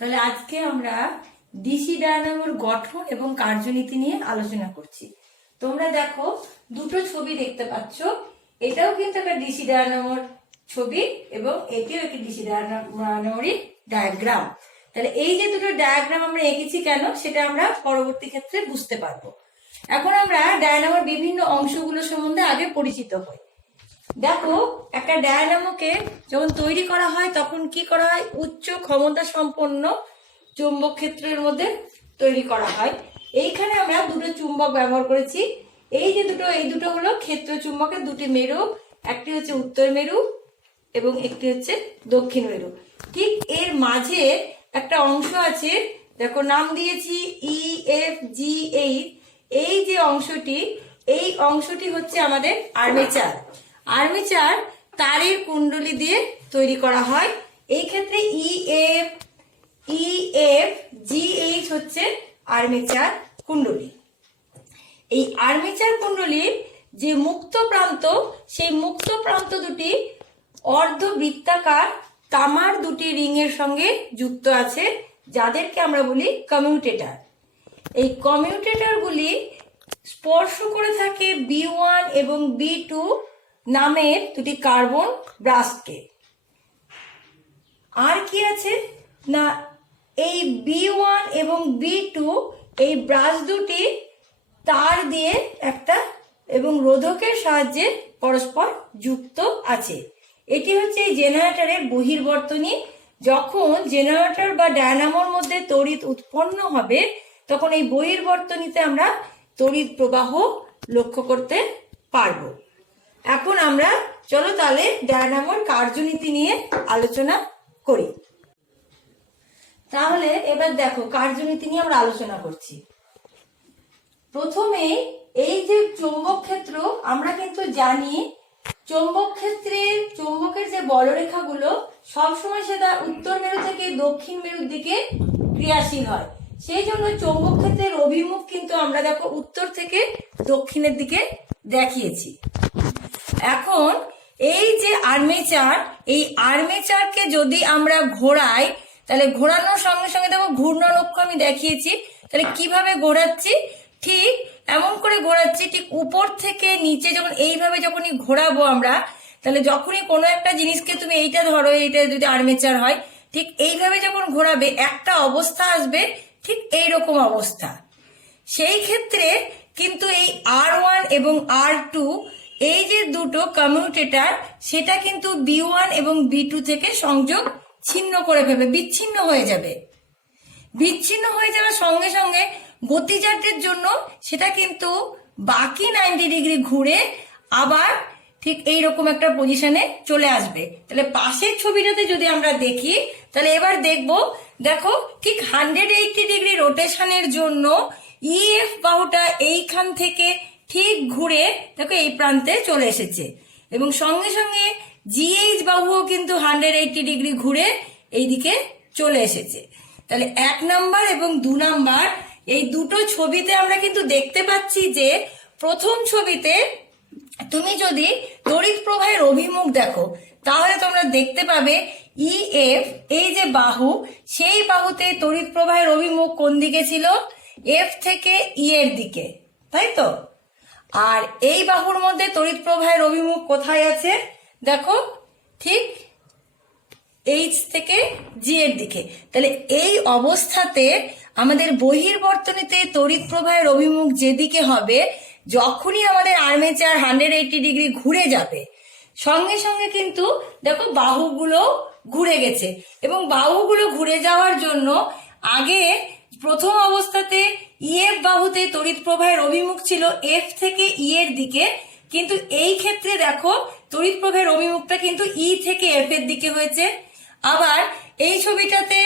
তাহলে আজকে আমরা ডিসি ডায়নামোর গঠন এবং কার্যনীতি নিয়ে আলোচনা করছি। তোমরা দেখো দুটো ছবি দেখতে পাচ্ছ, এটাও কিন্তু একটা ডিসি ডায়নামোর ছবি এবং এটিও একটি ডিসি ডায়নামোরই ডায়াগ্রাম। তাহলে এই যে দুটো ডায়াগ্রাম আমরা এঁকেছি কেন, সেটা আমরা পরবর্তী ক্ষেত্রে বুঝতে পারবো। এখন আমরা ডায়নামোর বিভিন্ন অংশগুলো সম্বন্ধে আগে পরিচিত হই। দেখো, একটা ডায়নামোকে যখন তৈরি করা হয় তখন কি করা হয়, উচ্চ ক্ষমতা সম্পন্ন চুম্বক ক্ষেত্রের মধ্যে তৈরি করা হয়। এইখানে আমরা দুটো চুম্বক ব্যবহার করেছি। এই দুটো হলো ক্ষেত্র চুম্বকের দুটি মেরু, একটি হচ্ছে উত্তর মেরু এবং একটি হচ্ছে দক্ষিণ মেরু। ঠিক এর মাঝে একটা অংশ আছে, দেখো নাম দিয়েছি EFGH। এই যে অংশটি, এই অংশটি হচ্ছে আমাদের আর্মেচার। আর্মেচার তারের কুণ্ডলী দিয়ে তৈরি করা হয়। এই ক্ষেত্রে EFGH হচ্ছে আর্মেচার কুণ্ডলী। এই আর্মেচার কুণ্ডলীর যে মুক্ত প্রান্ত, সেই মুক্ত প্রান্ত দুটি অর্ধবৃত্তাকার তামার দুটি রিং এর সঙ্গে যুক্ত আছে, যাদেরকে আমরা বলি কমিউটেটর। এই কমিউটেটর গুলি স্পর্শ করে থাকে B1 এবং B2 নামের দুটি কার্বন ব্রাশকে। আর কি আছে না, এই B1 এবং B2 এই ব্রাশ দুটি তার দিয়ে একটা এবং রোধকের সাহায্যে পরস্পর যুক্ত আছে। এটি হচ্ছে এই জেনারেটরের বহির্বর্তনী। যখন জেনারেটর বা ডায়নামোর মধ্যে তড়িৎ উৎপন্ন হবে, তখন এই বহির্বর্তনীতে আমরা তড়িৎ প্রবাহ লক্ষ্য করতে পারবো। এখন আমরা চলো তাহলে ডায়নামোর কার্যনীতি নিয়ে আলোচনা করি। তাহলে এবার দেখো, কার্যনীতি নিয়ে আমরা আলোচনা করছি। প্রথমে এই যে চৌম্বক ক্ষেত্র, আমরা কিন্তু জানি চৌম্বক ক্ষেত্রের চৌম্বকের যে বলরেখাগুলো সবসময় সেটা উত্তর মেরু থেকে দক্ষিণ মেরুর দিকে ক্রিয়াশীল হয়। সেই জন্য চৌম্বক ক্ষেত্রের অভিমুখ কিন্তু আমরা দেখো উত্তর থেকে দক্ষিণের দিকে দেখিয়েছি। এখন এই যে আর্মেচার, এই আর্মেচারকে যদি আমরা ঘোরাই, তাহলে ঘোরানোর সঙ্গে সঙ্গে দেখো ঘূর্ণন অক্ষ আমি দেখিয়েছি। তাহলে কিভাবে ঘোরাচ্ছি, ঠিক এমন করে ঘোরাচ্ছি, ঠিক উপর থেকে নিচে যখন এইভাবে যখনই ঘোরাবো আমরা, তাহলে যখনই কোনো একটা জিনিসকে তুমি এইটা ধরো, এইটা যদি আর্মেচার হয়, ঠিক এইভাবে যখন ঘোরাবে একটা অবস্থা আসবে, ঠিক এইরকম অবস্থা। সেই ক্ষেত্রে কিন্তু এই R1 এবং R2 এই যে দুটো কমিউটেটর, সেটা কিন্তু B1 এবং B2 থেকে সংযোগ ছিন্ন করে ফেলবে, বিচ্ছিন্ন হয়ে যাবে। বিচ্ছিন্ন হয়ে যাওয়ার সঙ্গে সঙ্গে গতিজাতের জন্য সেটা কিন্তু বাকি 90 ডিগ্রি ঘুরে আবার ঠিক এইরকম একটা পজিশনে চলে আসবে। তাহলে পাশের ছবিটাতে যদি আমরা দেখি, তাহলে এবার দেখবো, দেখো ঠিক 180 ডিগ্রি রোটেশনের জন্য EF বাহুটা এইখান থেকে ঠিক ঘুরে দেখো এই প্রান্তে চলে এসেছে এবং সঙ্গে সঙ্গে GH বাহুও কিন্তু 180 ডিগ্রি ঘুরে এইদিকে চলে এসেছে। তাহলে 1 নাম্বার এবং 2 নাম্বার এই দুটো ছবিতে আমরা কিন্তু দেখতে পাচ্ছি যে প্রথম ছবিতে তুমি যদি তড়িৎ প্রবাহের অভিমুখ দেখো, তাহলে তোমরা দেখতে পাবে EF এই যে বাহু, সেই বাহুতে তড়িৎ প্রবাহের অভিমুখ কোন দিকে ছিল, F থেকে E এর দিকে, তাই তো? আর এই বাহুর মধ্যে তড়িৎ প্রবাহের অভিমুখ কোথায় আছে, দেখো ঠিক H থেকে G এর দিকে। তাহলে এই অবস্থাতে আমাদের বহির্বর্তনীতে তড়িৎ প্রবাহের অভিমুখ যেদিকে হবে, যখনই আমাদের আর্মেচার 180 ডিগ্রি ঘুরে যাবে, সঙ্গে সঙ্গে কিন্তু দেখো বাহুগুলো ঘুরে গেছে। এবং বাহুগুলো ঘুরে যাওয়ার জন্য আগে প্রথম অবস্থাতে EF বাহুতে তড়িৎ প্রবাহের অভিমুখ ছিল F থেকে E এর দিকে, কিন্তু এই ক্ষেত্রে দেখো তড়িৎ প্রবাহের অভিমুখটা কিন্তু E থেকে F এর দিকে হয়েছে। আবার এই ছবিটাতে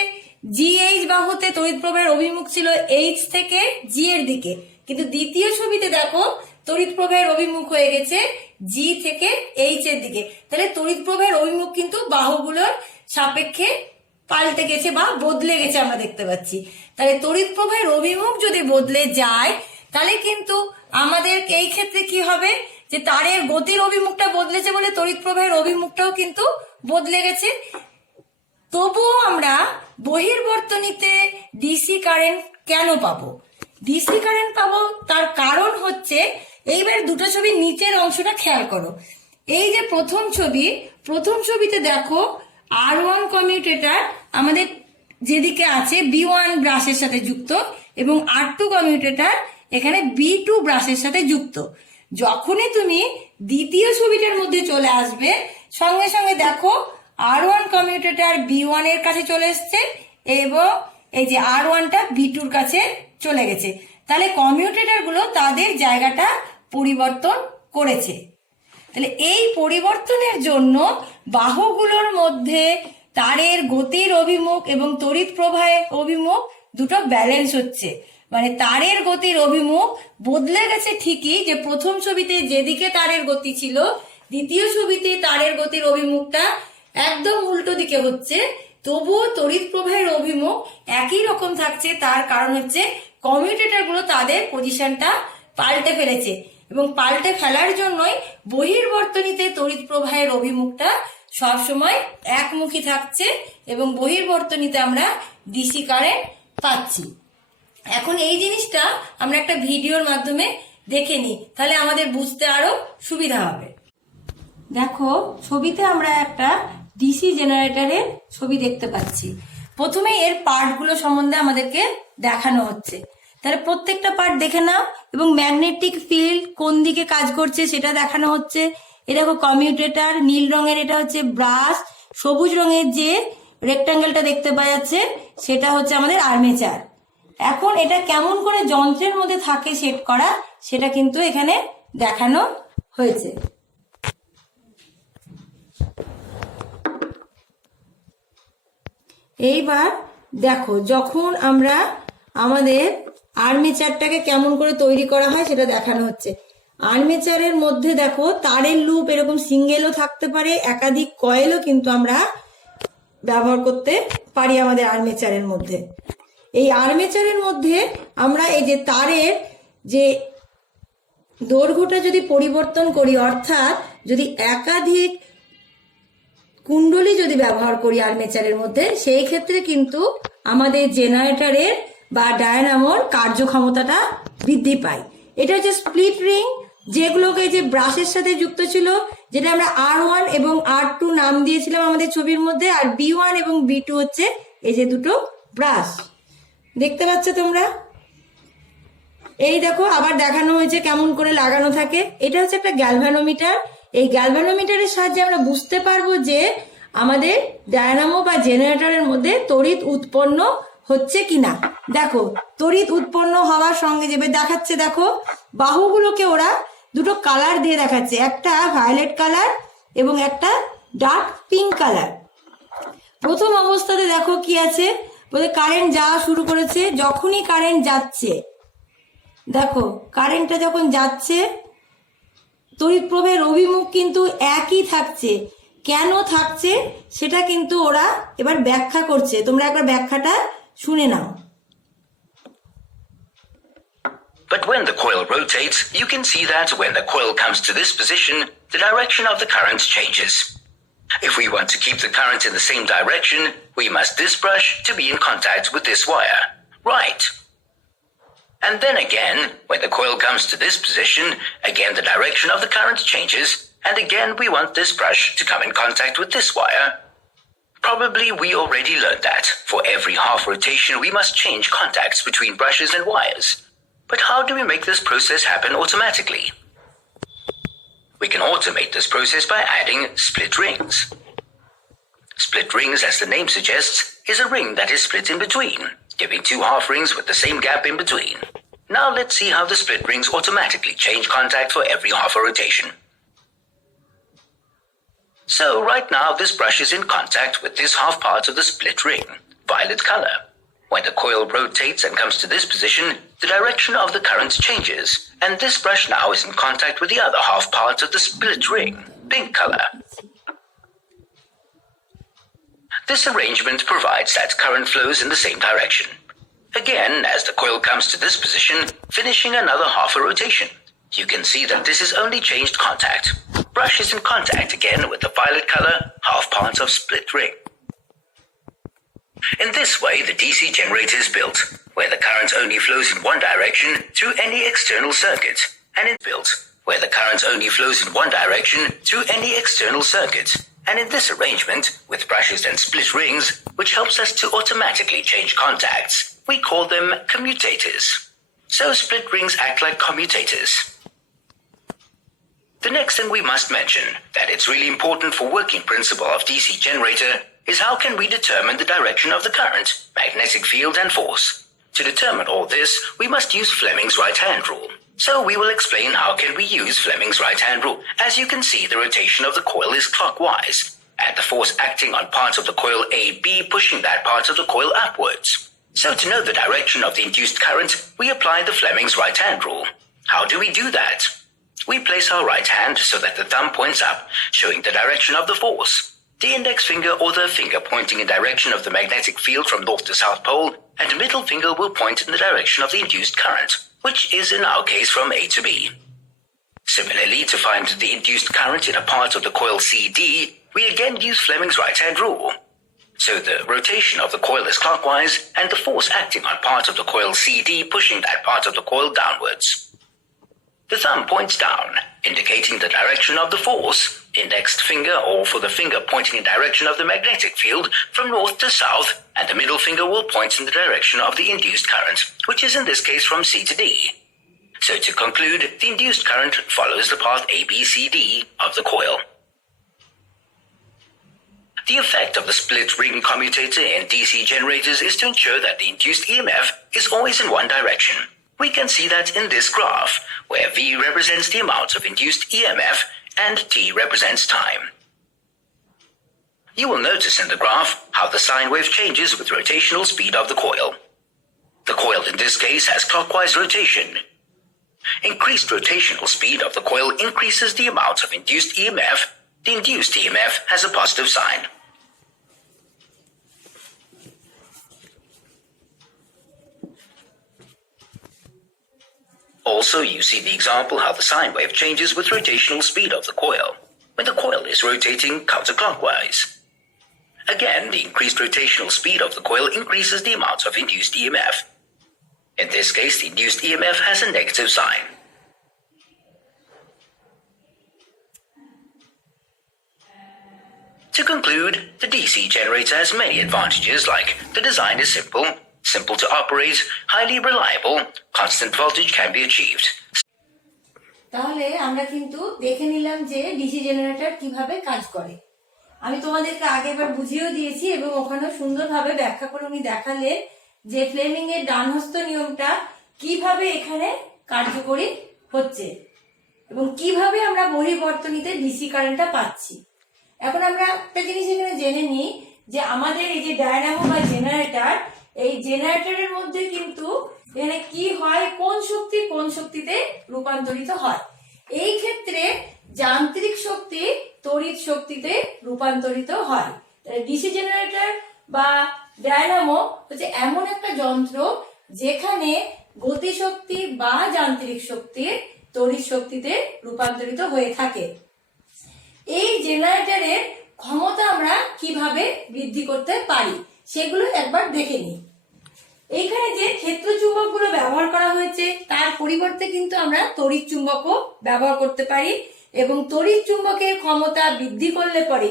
GH বাহুতে তড়িৎ প্রবাহের অভিমুখ ছিল H থেকে G এর দিকে, কিন্তু দ্বিতীয় ছবিতে দেখো তড়িৎ প্রবাহের অভিমুখ হয়ে গেছে G থেকে H এর দিকে। তাহলে তড়িৎ প্রবাহের অভিমুখ কিন্তু বাহুগুলোর সাপেক্ষে পাল্টে গেছে বা বদলে গেছে, আমরা দেখতে পাচ্ছি। তাহলে তড়িৎ প্রবাহের অভিমুখ যদি বদলে যায়, তাহলে কিন্তু আমাদের এই ক্ষেত্রে কি হবে, যে তারের গতির অভিমুখটা বদলেছে বলে তড়িৎ প্রবাহের অভিমুখটাও কিন্তু বদলে গেছে। তবুও আমরা বহির্বর্তনীতে ডিসি কারেন্ট কেন পাবো? ডিসি কারেন্ট পাবো তার কারণ হচ্ছে, এইবার দুটো ছবির নিচের অংশটা খেয়াল করো। এই যে প্রথম ছবিতে দেখো R1 কমিউটেটর আমাদের যেদিকে আছে B1 ব্রাশের সাথে যুক্ত এবং R2 কমিউটেটর এখানে B2 ব্রাশের সাথে যুক্ত। যখনই তুমি দ্বিতীয় ছবিটার মধ্যে চলে আসবে, সঙ্গে সঙ্গে দেখো R1 কমিউটেটর B1 এর কাছে চলে এসছে এবং এই যে R1টা B2 র কাছে চলে গেছে। তাহলে কমিউটেটর গুলো তাদের জায়গাটা পরিবর্তন করেছে। তাহলে এই পরিবর্তনের জন্য বাহুগুলোর মধ্যে তারের গতির অভিমুখ এবং তড়িৎ প্রবাহের অভিমুখ দুটো ব্যালেন্স হচ্ছে। মানে তারের গতির অভিমুখ বদলে গেছে ঠিকই, যে প্রথম ছবিতে যেদিকে তারের গতি ছিল দ্বিতীয় ছবিতে তারের গতির অভিমুখটা একদম উল্টো দিকে হচ্ছে, তবুও তড়িৎ প্রবাহের অভিমুখ একই রকম থাকছে। তার কারণ হচ্ছে কমিউটেটর গুলো তাদের পজিশনটা পাল্টে ফেলেছে এবং পাল্টে ফেলার জন্যই বহির্বর্তনীতে তড়িৎ প্রবাহের অভিমুখটা সবসময় একমুখী থাকছে এবং বহির্বর্তনীতে আমরা ডিসি কারেন্ট পাচ্ছি। এখন এই জিনিসটা আমরা একটা ভিডিওর মাধ্যমে দেখে নিই, তাহলে আমাদের বুঝতে আরো সুবিধা হবে। দেখো ছবিতে আমরা একটা ডিসি জেনারেটরের ছবি দেখতে পাচ্ছি। প্রথমে এর পার্টগুলো সম্বন্ধে আমাদেরকে দেখানো হচ্ছে, তাহলে প্রত্যেকটা পার্ট দেখে নাও এবং ম্যাগনেটিক ফিল্ড কোন দিকে কাজ করছে সেটা দেখানো হচ্ছে। এ দেখো কমিউটেটর, নীল রঙের এটা হচ্ছে ব্রাশ, সবুজ রঙের যে রেক্টাঙ্গেলটা দেখতে পাওয়া যাচ্ছে সেটা হচ্ছে আমাদের আর্মেচার। এখন এটা কেমন করে যন্ত্রের মধ্যে থাকে সেট করা সেটা কিন্তু এখানে দেখানো হয়েছে। এইবার দেখো যখন আমরা আমাদের আর্মেচারটাকে কেমন করে তৈরি করা হয় সেটা দেখানো হচ্ছে। আর্মেচারের মধ্যে দেখো তারের লুপ এরকম সিঙ্গেলও থাকতে পারে, একাধিক কয়েলও কিন্তু আমরা ব্যবহার করতে পারি আমাদের আর্মেচারের মধ্যে। এই আর্মেচারের মধ্যে আমরা এই যে তারের যে দৈর্ঘ্যটা যদি পরিবর্তন করি, অর্থাৎ যদি একাধিক কুণ্ডলী যদি ব্যবহার করি আর্মেচারের মধ্যে, সেই ক্ষেত্রে কিন্তু আমাদের জেনারেটরের বা ডায়নামোর কার্যক্ষমতাটা বৃদ্ধি পায়। এটা হচ্ছে স্প্লিট রিং, যেগুলোকে যে ব্রাশের সাথে যুক্ত ছিল, যেটা আমরা R1 এবং R2 নাম দিয়েছিলাম আমাদের ছবির মধ্যে, আর B1 এবং B2 হচ্ছে এই যে দুটো ব্রাশ দেখতে পাচ্ছ তোমরা। এই দেখো আবার দেখানো হয়েছে কেমন করে লাগানো থাকে। এটা হচ্ছে একটা গ্যালভানোমিটার। এই গ্যালভানোমিটারের সাহায্যে আমরা বুঝতে পারবো যে আমাদের ডায়নামো বা জেনারেটরের মধ্যে তড়িৎ উৎপন্ন হচ্ছে কিনা। দেখো তড়িৎ উৎপন্ন হওয়ার সঙ্গে যেভাবে দেখাচ্ছে, দেখো বাহুগুলোকে ওরা দুটো কালার দিয়ে দেখাচ্ছে, একটা ভায়োলেট কালার এবং একটা ডার্ক পিঙ্ক কালার। প্রথম অবস্থাতে দেখো কি আছে, বলে কারেন্ট যাওয়া শুরু করেছে। যখনই কারেন্ট যাচ্ছে, দেখো কারেন্টটা যখন যাচ্ছে তড়িৎ প্রবাহের অভিমুখ কিন্তু একই থাকছে। কেন থাকছে সেটা কিন্তু ওরা এবার ব্যাখ্যা করছে, তোমরা একবার ব্যাখ্যাটা শুনে নাও। But when the coil rotates, you can see that when the coil comes to this position, the direction of the current changes. If we want to keep the current in the same direction, we must this brush to be in contact with this wire, right? And then again, when the coil comes to this position, again the direction of the current changes, and again we want this brush to come in contact with this wire. Probably we already learned that for every half rotation we must change contacts between brushes and wires. But how do we make this process happen automatically? We can automate this process by adding split rings. Split rings, as the name suggests, is a ring that is split in between, giving two half rings with the same gap in between. Now let's see how the split rings automatically change contact for every half a rotation. So right now this brush is in contact with this half part of the split ring, violet color. When the coil rotates and comes to this position, the direction of the current changes, and this brush now is in contact with the other half part of the split ring, pink color. This arrangement provides that current flows in the same direction. Again, as the coil comes to this position, finishing another half a rotation, you can see that this is only changed contact. Brush is in contact again with the violet color half part of split ring. In this way, the DC generator is built, where the current only flows in one direction through any external circuit, and it's built, where the current only flows in one direction through any external circuit. And in this arrangement, with brushes and split rings, which helps us to automatically change contacts, we call them commutators. So split rings act like commutators. The next thing we must mention, that it's really important for working principle of DC generator, is how can we determine the direction of the current, magnetic field and force. To determine all this, we must use Fleming's right-hand rule. So we will explain how can we use Fleming's right-hand rule. As you can see, the rotation of the coil is clockwise, and the force acting on part of the coil AB pushing that part of the coil upwards. So to know the direction of the induced current, we apply the Fleming's right-hand rule. How do we do that? We place our right hand so that the thumb points up, showing the direction of the force. The index finger or the finger pointing in direction of the magnetic field from north to south pole, and middle finger will point in the direction of the induced current, which is in our case from A to B. Similarly, to find the induced current in a part of the coil CD, we again use Fleming's right-hand rule. So the rotation of the coil is clockwise, and the force acting on part of the coil CD pushing that part of the coil downwards. The thumb points down, indicating the direction of the force, indexed finger or for the finger pointing in direction of the magnetic field from north to south, and the middle finger will point in the direction of the induced current, which is in this case from C to D. So to conclude, the induced current follows the path ABCD of the coil. The effect of the split ring commutator in DC generators is to ensure that the induced EMF is always in one direction. We can see that in this graph, where V represents the amount of induced EMF and T represents time. You will notice in the graph how the sine wave changes with rotational speed of the coil. The coil in this case has clockwise rotation. Increased rotational speed of the coil increases the amount of induced EMF. The induced EMF has a positive sign. Also, you see the example how the sine wave changes with rotational speed of the coil, when the coil is rotating counterclockwise. Again, the increased rotational speed of the coil increases the amount of induced EMF. In this case, the induced EMF has a negative sign. To conclude, the DC generator has many advantages like the design is simple to operate, highly reliable, constant voltage can be achieved. তাহলে আমরা কিন্তু দেখে নিলাম যে DC generator কিভাবে কাজ করে। আমি তোমাদেরকে আগেবার বুঝিয়েও দিয়েছি এবং ওখানে সুন্দরভাবে ব্যাখ্যা করে উনি দেখালেন যে ফ্লেমিং এর ডানহস্ত নিয়মটা কিভাবে এখানে কার্যকরী হচ্ছে এবং কিভাবে আমরা বহির্বর্তনীতে ডিসি কারেন্টটা পাচ্ছি। এখন আমরা একটা জিনিস এখানে জেনে নিই যে আমাদের এই যে ডায়নামো বা জেনারেটর, এই জেনারেটরের মধ্যে কিন্তু এখানে কি হয়, কোন শক্তি কোন শক্তিতে রূপান্তরিত হয়। এই ক্ষেত্রে যান্ত্রিক শক্তি তড়িৎ শক্তিতে রূপান্তরিত হয়। ডিসি জেনারেটর বা ডায়নামো হচ্ছে এমন একটা যন্ত্র যেখানে গতিশক্তি বা যান্ত্রিক শক্তি তড়িৎ শক্তিতে রূপান্তরিত হয়ে থাকে। এই জেনারেটরের ক্ষমতা আমরা কিভাবে বৃদ্ধি করতে পারি সেগুলো একবার দেখে নিই। এইখানে যে ক্ষেত্র চুম্বক গুলো ব্যবহার করা হয়েছে তার পরিবর্তে কিন্তু আমরা তড়িৎ চুম্বকও ব্যবহার করতে পারি এবং তড়িৎ চুম্বকের ক্ষমতা বৃদ্ধি করলে পরে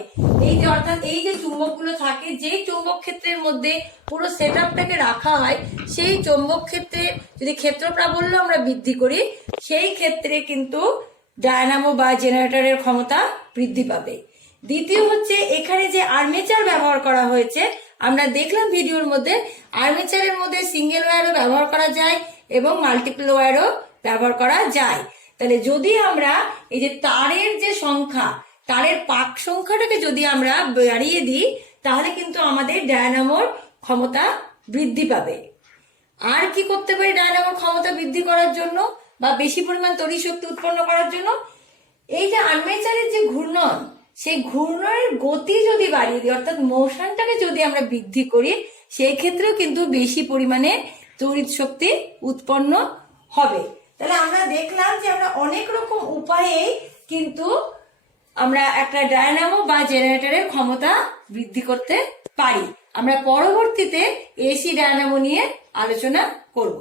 এই যে অর্থাৎ এই যে চুম্বক গুলো থাকে, যেই চুম্বক ক্ষেত্রের মধ্যে পুরো সেট আপটাকে রাখা হয়, সেই চুম্বক ক্ষেত্রে যদি ক্ষেত্র প্রাবল্য আমরা বৃদ্ধি করি সেই ক্ষেত্রে কিন্তু ডায়নামো বা জেনারেটরের ক্ষমতা বৃদ্ধি পাবে। দ্বিতীয় হচ্ছে এখানে যে আর্মেচার ব্যবহার করা হয়েছে, আমরা দেখলাম ভিডিওর মধ্যে আর্মেচারের মধ্যে সিঙ্গেল ওয়্যারও ব্যবহার করা যায় এবং মাল্টিপল ওয়্যারও ব্যবহার করা যায়। তাহলে যদি আমরা এই যে তারের যে সংখ্যা, তারের পাক সংখ্যাটাকে যদি আমরা বাড়িয়ে দিই তাহলে কিন্তু আমাদের ডায়নামোর ক্ষমতা বৃদ্ধি পাবে। আর কি করতে পারি ডায়নামোর ক্ষমতা বৃদ্ধি করার জন্য বা বেশি পরিমাণ তড়িৎ শক্তি উৎপন্ন করার জন্য? এই যে আর্মেচারের যে ঘূর্ণন, সেই ঘূর্ণনের গতি যদি বাড়িয়ে দিই অর্থাৎ মোশনটাকে যদি আমরা বৃদ্ধি করি সেই ক্ষেত্রেও কিন্তু বেশি পরিমাণে তড়িৎ শক্তি উৎপন্ন হবে। তাহলে আমরা দেখলাম যে আমরা অনেক রকম উপায়ে কিন্তু আমরা একটা ডায়নামো বা জেনারেটরের ক্ষমতা বৃদ্ধি করতে পারি। আমরা পরবর্তীতে এসি ডায়নামো নিয়ে আলোচনা করব।